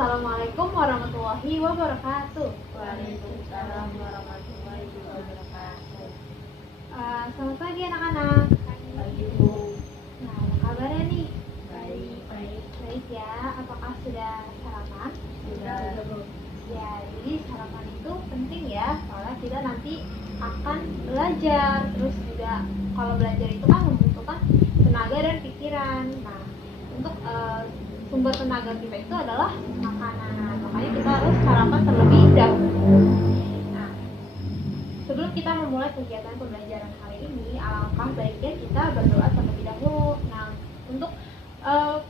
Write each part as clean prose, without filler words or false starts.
Assalamualaikum warahmatullahi wabarakatuh. Waalaikumsalam warahmatullahi wabarakatuh. Selamat pagi anak-anak. Pagi Bu. Nah, apa kabarnya nih? Baik. Baik ya. Apakah sudah sarapan? Sudah. Ya, jadi sarapan itu penting ya, soalnya kita nanti akan belajar. Terus juga kalau belajar itu kan membutuhkan tenaga dan pikiran. Nah, untuk sumber tenaga kita itu adalah makanan. Makanya kita harus sarapan terlebih dahulu. Nah, sebelum kita memulai kegiatan pembelajaran hari ini, alangkah baiknya kita berdoa terlebih dahulu. Nah, untuk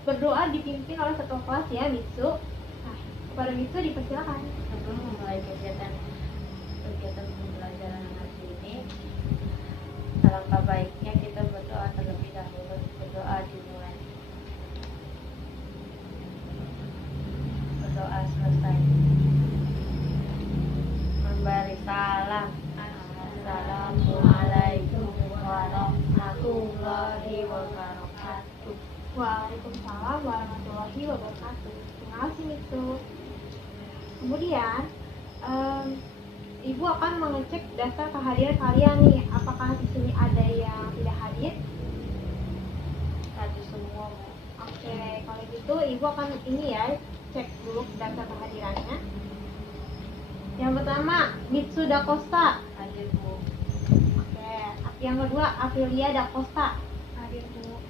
berdoa dipimpin oleh ketua kelas ya, Mitsu. Nah, kepada Mitsu dipersilakan. Sebelum memulai kegiatan pembelajaran hari ini, alangkah baiknya kita berdoa terlebih dahulu. Berdoa dimulai. Berdoa selesai. Memberi salam. Assalamualaikum warahmatullahi wabarakatuh. Waalaikumsalam warahmatullahi wabarakatuh. Terima kasih Mitsu. Kemudian Ibu akan mengecek daftar kehadiran kalian nih. Apakah di sini ada yang tidak hadir? Hadir semua Bu. Oke, kalau gitu Ibu akan ini ya, cek dulu daftar kehadirannya. Yang pertama, Mitsu Da Costa. Hadir Bu. Oke, yang kedua, Aprilia Da Costa. Hadir Bu.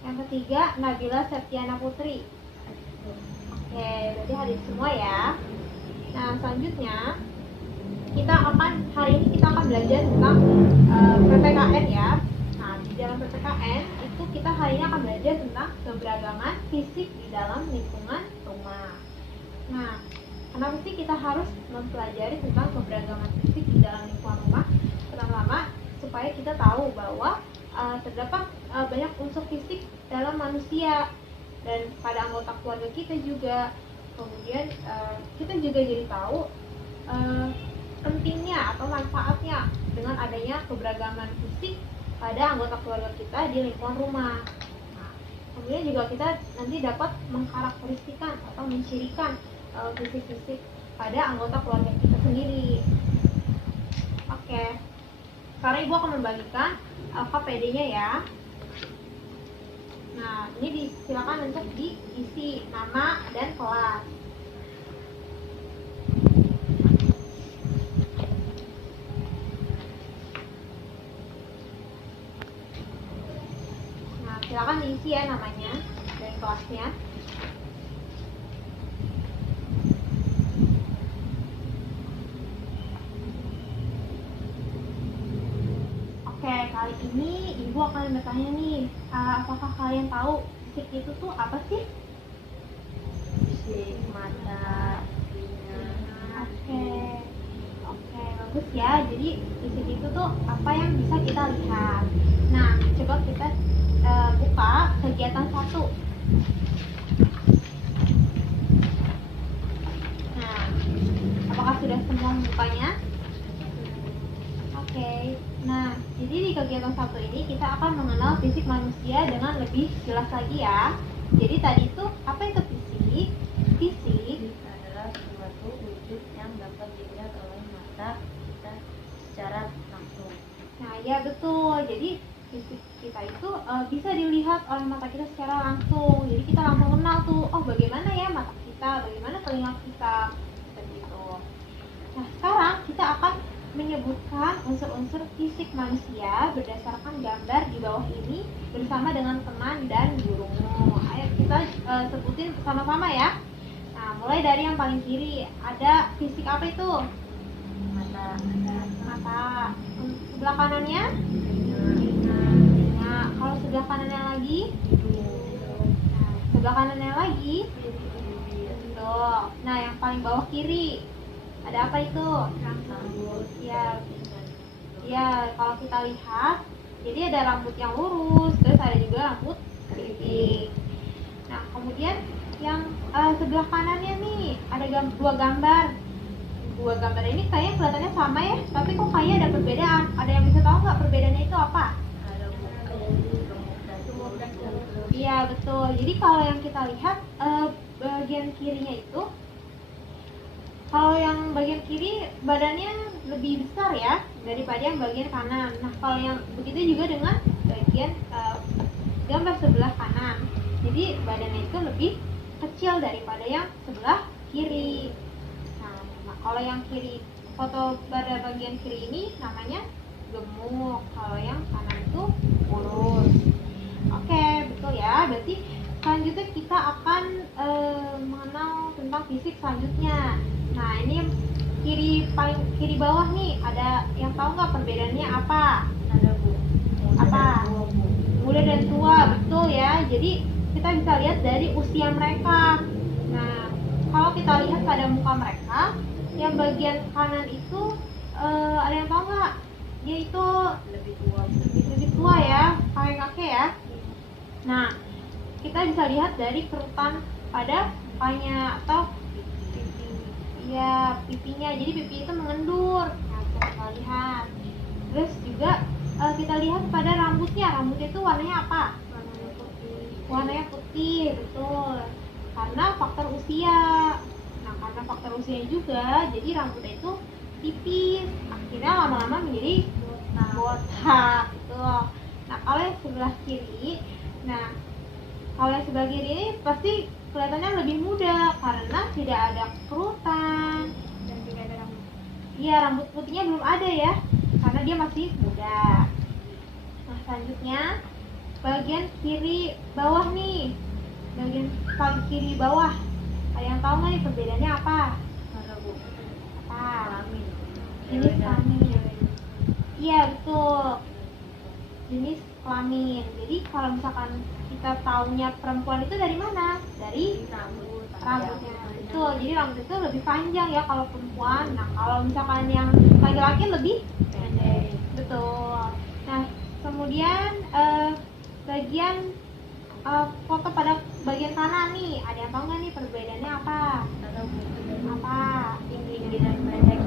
Yang ketiga, Nabila Septiana Putri. Hadir Bu. Oke, berarti hadir semua ya. Nah, selanjutnya kita akan belajar tentang PPKN ya. Nah, di dalam PPKN itu kita hari ini akan belajar tentang keberagaman fisik di dalam lingkungan rumah. Nah, kenapa sih kita harus mempelajari tentang keberagaman fisik di dalam lingkungan rumah? Pertama, supaya kita tahu bahwa terdapat banyak unsur fisik dalam manusia dan pada anggota keluarga kita juga. Kemudian kita juga jadi tahu pentingnya atau manfaatnya dengan adanya keberagaman fisik pada anggota keluarga kita di lingkungan rumah. Nah, kemudian juga kita nanti dapat mengkarakteristikan atau mencirikan fisik-fisik pada anggota keluarga kita sendiri. Oke, sekarang Ibu akan membagikan KPD-nya ya. Nah, ini silakan untuk diisi nama dan kelas. Nah, silakan diisi ya namanya dan kelasnya. Oke, kali ini Ibu akan bertanya nih, apakah kalian tahu fisik itu tuh apa sih? Fisik mata, telinga. Oke, bagus ya. Jadi fisik itu tuh apa yang bisa kita lihat. Nah, coba kita buka kegiatan 1. Nah, apakah sudah semua membukanya? Oke. Nah, jadi di kegiatan 1 ini kita akan mengenal fisik manusia dengan lebih jelas lagi ya. Jadi tadi itu apa itu fisik? Fisik Adalah suatu wujud yang dapat dilihat oleh mata kita secara langsung. Nah, ya betul. Jadi fisik kita itu bisa dilihat oleh mata kita secara langsung. Jadi kita langsung kenal tuh, oh bagaimana ya mata kita, bagaimana telinga kita, seperti itu. Nah, sekarang kita akan menyebutkan unsur-unsur fisik manusia berdasarkan gambar di bawah ini bersama dengan teman dan gurumu. Ayo kita sebutin sama-sama ya. Nah, mulai dari yang paling kiri, ada fisik apa itu? Mata, Mata. Sebelah kanannya? telinga, Nah, kalau sebelah kanannya lagi? Nah, sebelah kanannya lagi? Tuh. Nah, yang paling bawah kiri, ada apa itu? rambut, Ya, ya kalau kita lihat, jadi ada rambut yang lurus, terus ada juga rambut keriting. Nah, kemudian yang sebelah kanannya nih, ada dua gambar. Dua gambar ini kayaknya kelihatannya sama ya, tapi kok kayaknya ada perbedaan. Ada yang bisa tahu nggak perbedaannya itu apa? ada muka, Iya betul. Jadi kalau yang kita lihat bagian kirinya itu, kalau yang bagian kiri badannya lebih besar ya daripada yang bagian kanan. Nah, kalau yang begitu juga dengan bagian gambar sebelah kanan. Jadi badannya itu lebih kecil daripada yang sebelah kiri. Nah, kalau yang kiri, foto pada bagian kiri ini namanya gemuk, kalau yang kanan itu kurus. Oke, betul ya. Berarti selanjutnya kita akan mengenal tentang fisik selanjutnya. Nah, ini paling kiri bawah nih, ada yang tahu nggak perbedaannya apa? Ada Bu. Apa? Dan tua, Bu. Muda dan tua, betul ya. Jadi kita bisa lihat dari usia mereka. Nah, kalau kita lihat pada muka mereka, yang bagian kanan itu ada yang tahu nggak? Dia itu Lebih tua. lebih tua ya, kakek-kakek ya. Nah, kita bisa lihat dari kerutan pada mukanya atau ya pipinya. Jadi pipi itu mengendur. Nah, kita lihat. Terus juga kita lihat pada rambutnya. Rambutnya itu warnanya apa? Warnanya putih, betul. Karena faktor usia. Nah, karena faktor usia juga, jadi rambutnya itu tipis. Akhirnya lama-lama menjadi botak gitu. Nah, kalau yang sebelah kiri, kalau yang sebelah kiri ini pasti kelihatannya lebih muda karena tidak ada kerutan dan tidak ada rambut. Iya, rambut putihnya belum ada ya, karena dia masih muda. Nah, selanjutnya bagian kiri bawah nih, bagian paling kiri bawah. Ada yang tahu nggak nih perbedaannya apa? Ada Bu. Apa? Kelamin. Jenis kelamin. Iya, betul. Jenis kelamin. Jadi kalau misalkan kita taunya perempuan itu dari mana? Dari rambutnya. Betul. Jadi rambut itu lebih panjang ya kalau perempuan. Nah, kalau misalkan yang laki-laki lebih Pendek. betul. Nah, kemudian bagian foto pada bagian kanan nih, ada yang tahu nggak nih perbedaannya apa? Ada Bu. Apa? Tinggi dan pendek.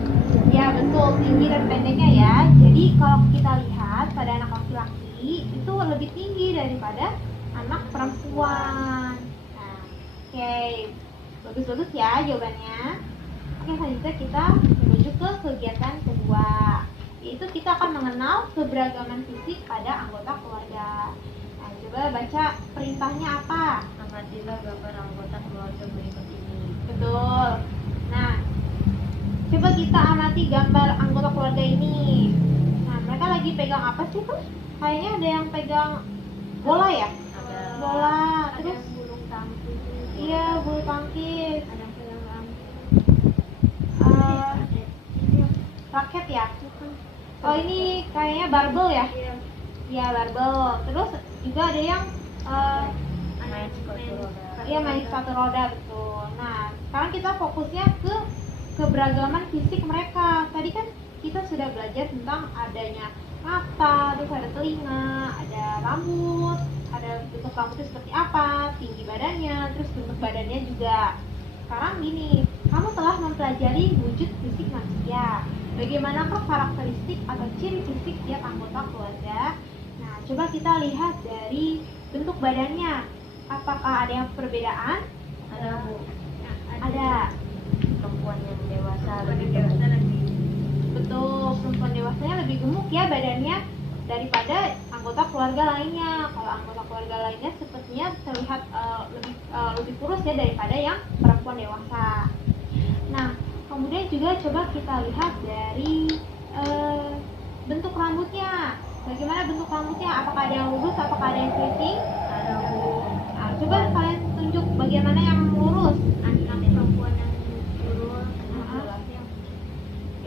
Ya, betul, tinggi dan pendeknya ya. Jadi kalau kita lihat pada anak laki-laki itu lebih tinggi daripada anak perempuan. Nah, oke, bagus-bagus ya jawabannya. Oke, selanjutnya kita menuju ke kegiatan kedua, yaitu kita akan mengenal keberagaman fisik pada anggota keluarga. Nah, coba baca perintahnya apa? Amatilah gambar anggota keluarga berikut ini. Betul. Nah, coba kita amati gambar anggota keluarga ini. Nah, mereka lagi pegang apa sih tuh? Kayaknya ada yang pegang bola ya? Ada. Bola, Ada terus yang bulu tangkis. iya, bulu tangkis. Ada yang pegang rambut. Raket ya? Oh, ini kayaknya barbel ya? Iya. Iya, barbel. Terus juga ada yang Main sepatu roda. iya, main sepatu roda, betul. Nah, sekarang kita fokusnya ke keberagaman fisik mereka. Tadi kan kita sudah belajar tentang adanya mata, terus ada telinga, ada rambut, ada bentuk rambutnya seperti apa, tinggi badannya, terus bentuk badannya juga. Sekarang gini, kamu telah mempelajari wujud fisik manusia. Bagaimanakah karakteristik atau ciri fisik tiap anggota keluarga? Nah, coba kita lihat dari bentuk badannya. Apakah ada yang perbedaan? Ada Bu. Ada. Perempuan yang dewasa Perempuan lebih yang dewasa gemuk. Betul, perempuan dewasanya lebih gemuk ya badannya daripada anggota keluarga lainnya. Kalau anggota keluarga lainnya sepertinya terlihat lebih kurus ya daripada yang perempuan dewasa. Nah, kemudian juga coba kita lihat dari bentuk rambutnya. Bagaimana bentuk rambutnya? Apakah ada yang lurus? Apakah ada yang keriting? Ada Bu. Nah, coba kalian tunjuk bagaimana yang lurus. Anak perempuan yang lurus, Ah. laki-laki yang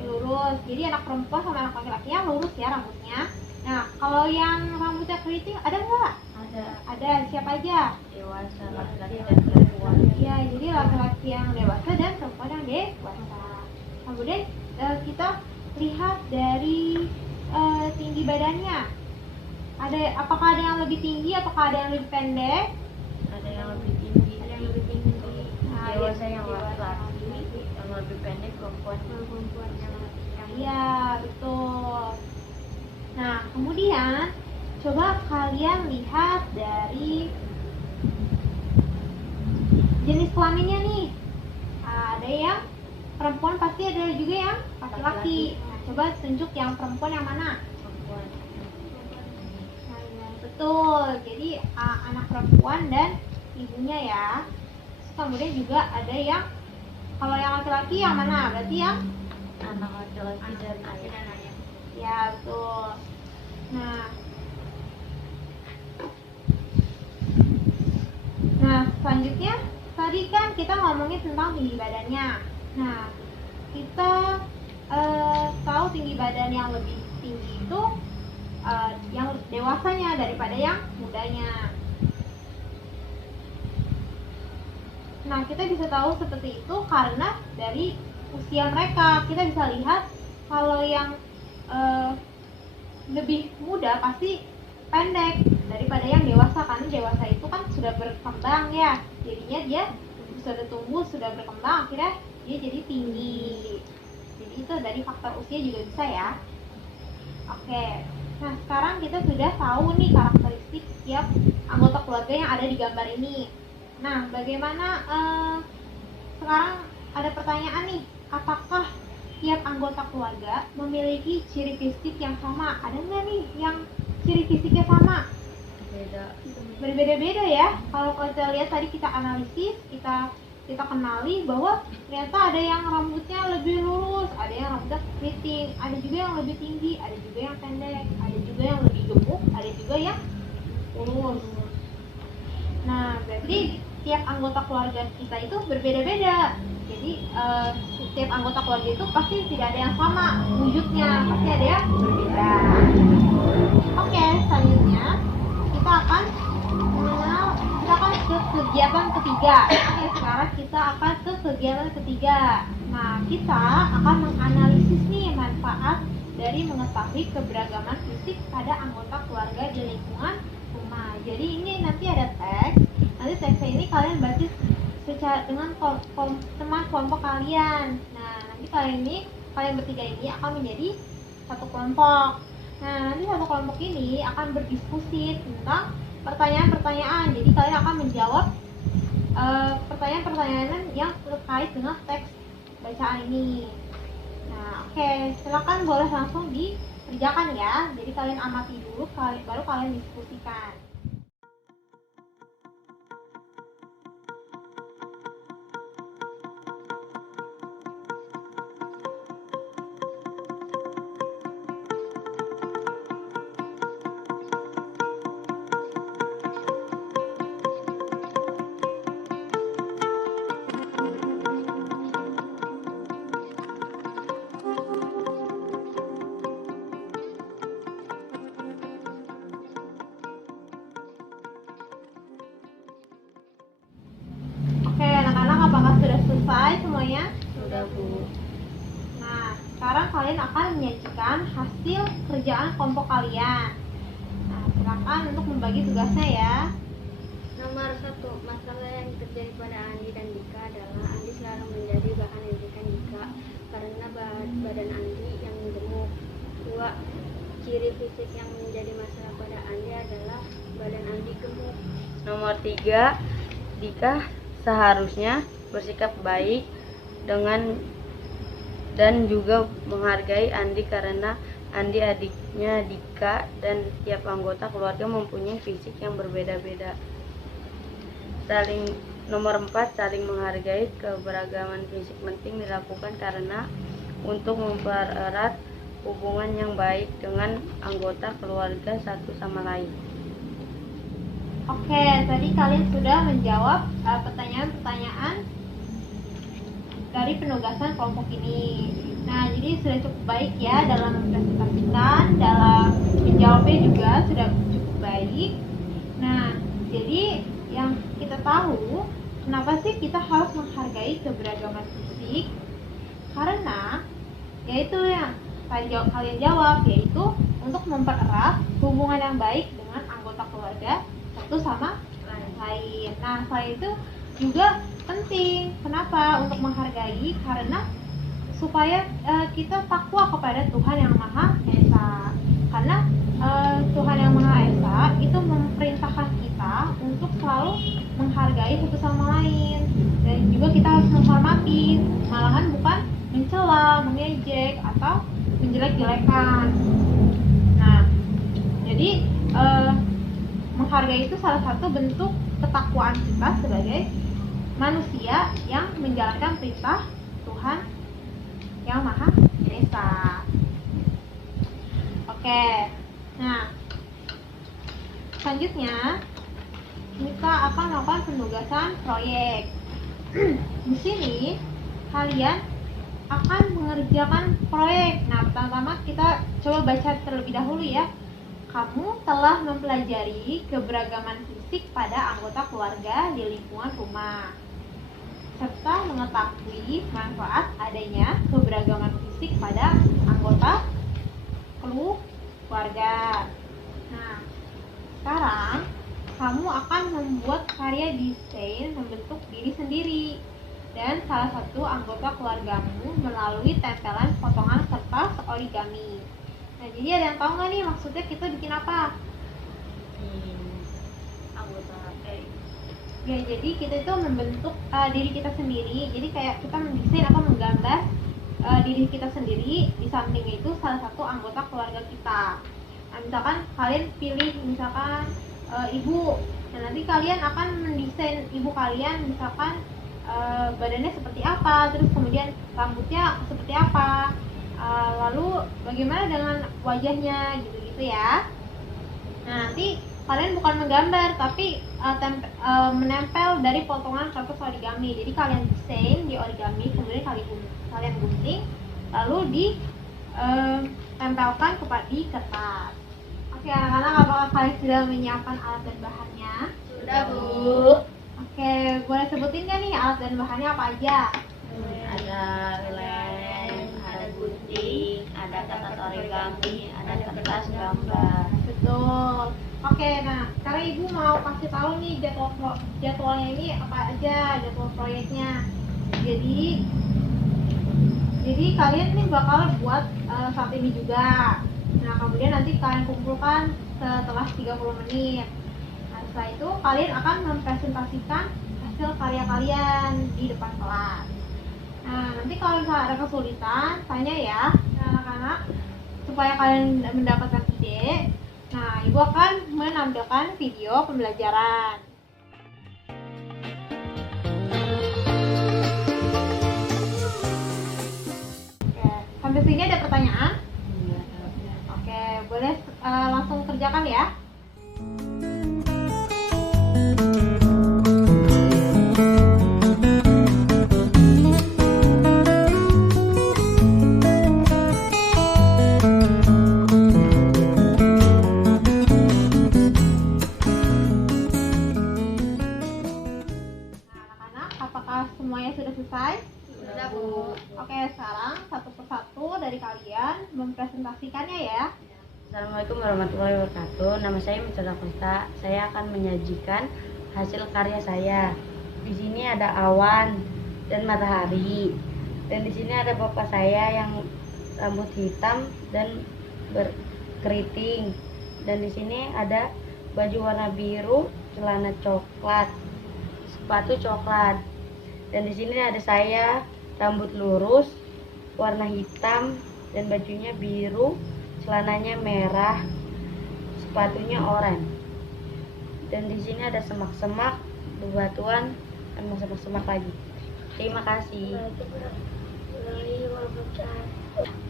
Lurus. Jadi anak perempuan sama anak laki-lakinya lurus ya rambutnya. Nah, kalau yang rambutnya keriting ada nggak? ada Ada. Siapa aja? dewasa, laki-laki dan perempuan. Iya, jadi laki-laki yang dewasa dan perempuan yang dewasa. Kemudian kita lihat dari tinggi badannya. Apakah ada yang lebih tinggi? Apakah ada yang lebih pendek? Ada yang lebih tinggi. Ada yang lebih tinggi. Nah, Dewasa iya, yang dewasa. laki-laki, yang lebih pendek perempuan. Iya, betul. Nah, kemudian coba kalian lihat dari jenis kelaminnya nih. Ada yang perempuan, pasti ada juga yang laki-laki. Nah, coba tunjuk yang perempuan yang mana? Perempuan. Nah, betul. Jadi anak perempuan dan ibunya ya. Kemudian juga ada yang, kalau yang laki-laki yang mana? Berarti yang Anak laki-laki dan ayah. ya, betul. Nah, selanjutnya tadi kan kita ngomongin tentang tinggi badannya. Nah, kita tahu tinggi badan yang lebih tinggi itu yang dewasanya daripada yang mudanya. Nah, kita bisa tahu seperti itu karena dari usia mereka. Kita bisa lihat kalau yang lebih muda pasti pendek daripada yang dewasa, karena dewasa itu kan sudah berkembang ya, jadinya dia sudah tumbuh, sudah berkembang, akhirnya dia jadi tinggi. Jadi itu dari faktor usia juga bisa ya. Oke, nah sekarang kita sudah tahu nih karakteristik tiap anggota keluarga yang ada di gambar ini. Nah, bagaimana sekarang ada pertanyaan nih, apakah tiap anggota keluarga memiliki ciri fisik yang sama? Ada nggak nih yang ciri fisiknya sama? Beda. Berbeda-beda ya. Kalau kita lihat tadi, kita analisis, kita kenali bahwa ternyata ada yang rambutnya lebih lurus, ada yang rambutnya keriting, ada juga yang lebih tinggi, ada juga yang pendek, ada juga yang lebih gemuk, ada juga yang lurus. Nah, berarti tiap anggota keluarga kita itu berbeda-beda. Jadi setiap anggota keluarga itu pasti tidak ada yang sama wujudnya, pasti ada yang berbeda. Oke, selanjutnya kita akan ke kegiatan ketiga. Oke, sekarang kita akan ke kegiatan ketiga. Nah, kita akan menganalisis nih manfaat dari mengetahui keberagaman fisik pada anggota keluarga di lingkungan rumah. Jadi ini nanti ada teks. Nanti teksnya ini kalian baca secara dengan teman kelompok kalian. Nah, nanti kalian bertiga ini akan menjadi satu kelompok. Nah, nanti satu kelompok ini akan berdiskusi tentang pertanyaan-pertanyaan. Jadi kalian akan menjawab pertanyaan-pertanyaan yang terkait dengan teks bacaan ini. Nah, oke, silakan boleh langsung dikerjakan ya. Jadi kalian amati dulu, baru kalian diskusikan. Selesai semuanya? Sudah, Bu. Nah, sekarang kalian akan menyajikan hasil kerjaan kelompok kalian. Nah, silakan untuk membagi tugasnya ya. Nomor 1, masalah yang terjadi pada Andi dan Dika adalah Andi selalu menjadi bahan ejekan Dika karena badan Andi yang gemuk. 2, ciri fisik yang menjadi masalah pada Andi adalah badan Andi gemuk. Nomor 3, Dika seharusnya bersikap baik dan juga menghargai Andi karena Andi adiknya Dika dan tiap anggota keluarga mempunyai fisik yang berbeda-beda. Nomor 4, saling menghargai. Keberagaman fisik penting dilakukan karena untuk mempererat hubungan yang baik dengan anggota keluarga satu sama lain. Oke, tadi kalian sudah menjawab pertanyaan-pertanyaan dari penugasan kelompok ini. Nah, jadi sudah cukup baik ya dalam mempresentasikan, dalam menjawabnya juga sudah cukup baik. Nah, jadi yang kita tahu, kenapa sih kita harus menghargai keberagaman fisik? Karena yaitu yang kalian jawab, yaitu untuk mempererat hubungan yang baik dengan anggota keluarga satu sama lain. Nah, selain itu juga penting. Kenapa? Untuk menghargai, karena supaya kita takwa kepada Tuhan yang Maha Esa. Karena Tuhan yang Maha Esa itu memerintahkan kita untuk selalu menghargai satu sama lain. baik, malahan bukan mencela, mengejek, atau menjelek-jelekan. Nah, jadi menghargai itu salah satu bentuk ketakwaan kita sebagai manusia yang menjalankan perintah Tuhan yang Maha Esa. Oke, nah selanjutnya kita akan melakukan penugasan proyek. Di sini kalian akan mengerjakan proyek. Nah, pertama-tama kita coba baca terlebih dahulu ya. Kamu telah mempelajari keberagaman fisik pada anggota keluarga di lingkungan rumah, serta mengetahui manfaat adanya keberagaman fisik pada anggota keluarga. Nah, sekarang kamu akan membuat karya desain membentuk diri sendiri dan salah satu anggota keluargamu melalui tempelan potongan kertas origami. Nah, jadi ada yang tahu nggak nih maksudnya kita bikin apa? Anggota Ya, jadi kita itu membentuk diri kita sendiri. Jadi kayak kita mendesain atau menggambar diri kita sendiri, di sampingnya itu salah satu anggota keluarga kita. Nah, misalkan kalian pilih misalkan ibu, dan nanti kalian akan mendesain ibu kalian, misalkan badannya seperti apa, terus kemudian rambutnya seperti apa, lalu bagaimana dengan wajahnya, gitu-gitu ya. Nah, nanti kalian bukan menggambar, tapi menempel dari potongan kertas origami. Jadi kalian desain di origami, kemudian kalian gunting, lalu ditempelkan di kertas. Oke, anak-anak, apakah kalian sudah menyiapkan alat dan bahannya? Sudah, Bu. Oke, boleh sebutin nggak nih alat dan bahannya apa aja? Ada lem, ada gunting, ada kertas origami, ada kertas gambar. Betul. Oke, nah sekarang ibu mau kasih tahu nih jadwalnya ini apa aja, jadwal proyeknya. Jadi kalian nih bakal buat saat ini juga. Nah, kemudian nanti kalian kumpulkan setelah 30 menit. Nah, setelah itu kalian akan mempresentasikan hasil karya kalian di depan kelas. Nah, nanti kalau misalnya ada kesulitan, tanya ya anak-anak supaya kalian mendapatkan ide. Nah, ibu akan menampilkan video pembelajaran. Oke, sampai sini ada pertanyaan? Oke, boleh langsung kerjakan ya. Semuanya sudah selesai? Sudah, Bu. Oke, sekarang satu persatu dari kalian mempresentasikannya ya. Assalamualaikum warahmatullahi wabarakatuh. Nama saya Mitra Kosta. Saya akan menyajikan hasil karya saya. Di sini ada awan dan matahari. Dan di sini ada bapak saya yang rambut hitam dan berkeriting. Dan di sini ada baju warna biru, celana coklat, sepatu coklat. Dan di sini ada saya, rambut lurus, warna hitam, dan bajunya biru, celananya merah, sepatunya oranye. Dan di sini ada semak-semak, bebatuan, dan semak-semak lagi. Terima kasih.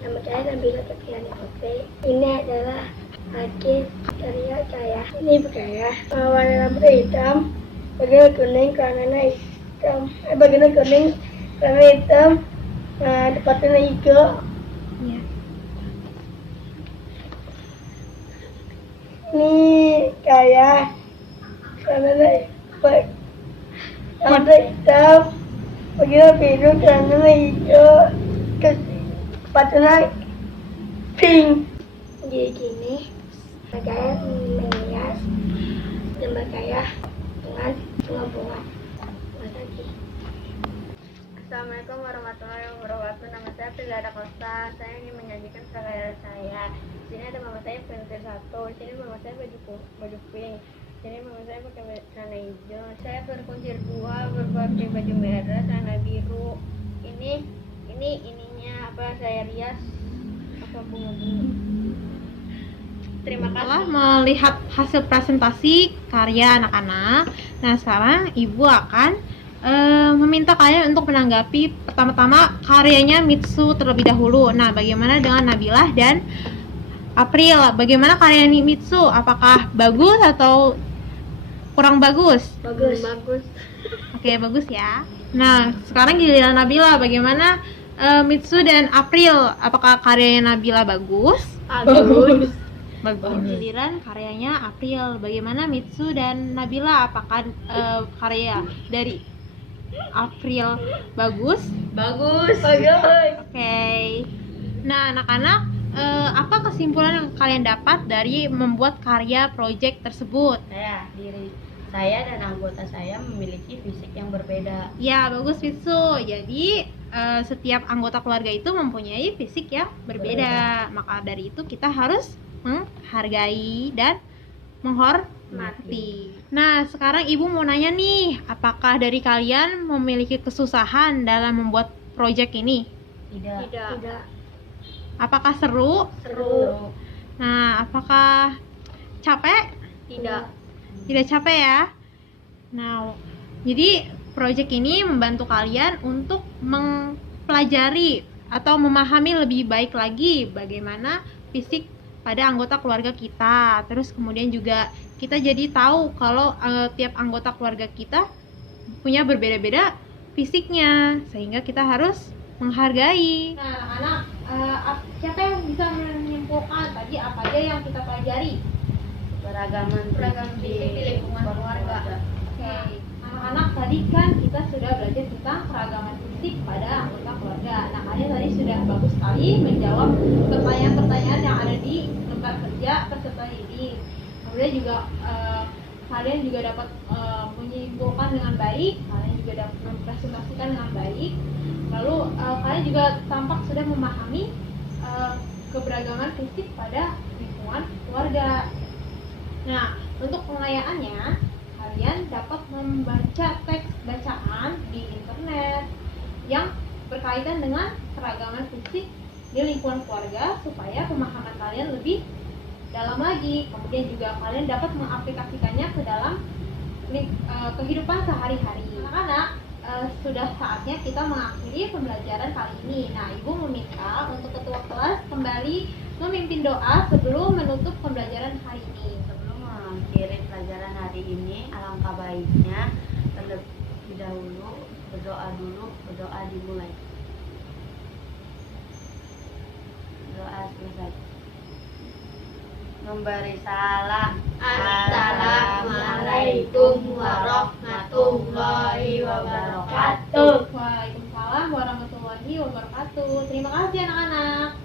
Nama saya Nabila Tafiani Kope. Ini adalah hasil karya saya. Ini berkarya warna rambut hitam, bagian kuning, karenanya hitam, bagian kuning karena hitam, depannya hijau. Iya. Ini kayak karena rambut hitam, bagian biru, karena hijau, sepatunya pink. Jadi gini, saya menghias dan berkarya dengan bunga-bunga. Assalamualaikum warahmatullahi wabarakatuh. Nama saya Pilada Kosta. Saya ingin menyajikan karya saya. Di sini ada mama saya pensil satu. Di sini mama saya baju pink. Di sini mama saya pakai celana hijau. Saya berkuncir dua, berpakai baju merah, celana biru. ininya apa saya rias apa bunga bunga. Terima Setelah kasih. melihat hasil presentasi karya anak-anak, nah sekarang Ibu akan meminta kalian untuk menanggapi pertama-tama karyanya Mitsu terlebih dahulu. Nah, bagaimana dengan Nabilah dan April? Bagaimana karya Mitsu? Apakah bagus atau kurang bagus? Bagus. Oke, bagus ya. Nah, sekarang giliran Nabila. Bagaimana Mitsu dan April? Apakah karyanya Nabila bagus? Bagus. Bagus. Giliran karyanya April. Bagaimana Mitsu dan Nabila? Apakah karya dari April bagus? Bagus. Oke. Nah, anak-anak, apa kesimpulan yang kalian dapat dari membuat karya proyek tersebut? Saya dan anggota saya memiliki fisik yang berbeda. Ya, bagus Mitsu. Jadi setiap anggota keluarga itu mempunyai fisik yang berbeda. Maka dari itu kita harus menghargai dan menghormati. Nah, sekarang Ibu mau nanya nih, apakah dari kalian memiliki kesusahan dalam membuat proyek ini? Tidak. Apakah seru? Seru. Nah, apakah capek? Tidak. Tidak capek ya? Nah, jadi proyek ini membantu kalian untuk mempelajari atau memahami lebih baik lagi bagaimana fisik pada anggota keluarga kita. Terus kemudian juga kita jadi tahu kalau tiap anggota keluarga kita punya berbeda-beda fisiknya, sehingga kita harus menghargai. Nah, anak-anak, siapa yang bisa menyimpulkan tadi apa aja yang kita pelajari? Beragam fisik di lingkungan keluarga. Oke, anak-anak tadi kan kita sudah belajar tentang keragaman fisik pada anggota keluarga. Nah, kalian tadi sudah bagus sekali menjawab pertanyaan-pertanyaan yang ada di lembar kerja peserta didik. Kemudian juga kalian juga dapat menyimpulkan dengan baik, kalian juga dapat mempresentasikan dengan baik. Lalu kalian juga tampak sudah memahami keberagaman fisik pada lingkungan keluarga. Nah, untuk pengayaannya, kalian dapat membaca teks bacaan di internet yang berkaitan dengan keragaman fisik di lingkungan keluarga supaya pemahaman kalian lebih dalam lagi. Kemudian juga kalian dapat mengaplikasikannya ke dalam kehidupan sehari-hari. Anak-anak, sudah saatnya kita mengakhiri pembelajaran kali ini. Nah, Ibu meminta untuk ketua kelas kembali memimpin doa sebelum menutup pembelajaran hari ini. Sebelum mengakhiri pelajaran hari ini, alangkah baiknya terlebih dahulu berdoa dimulai. Doa selesai. Memberi salam. Assalamualaikum warahmatullahi wabarakatuh. Waalaikumsalam warahmatullahi wabarakatuh. Terima kasih anak-anak.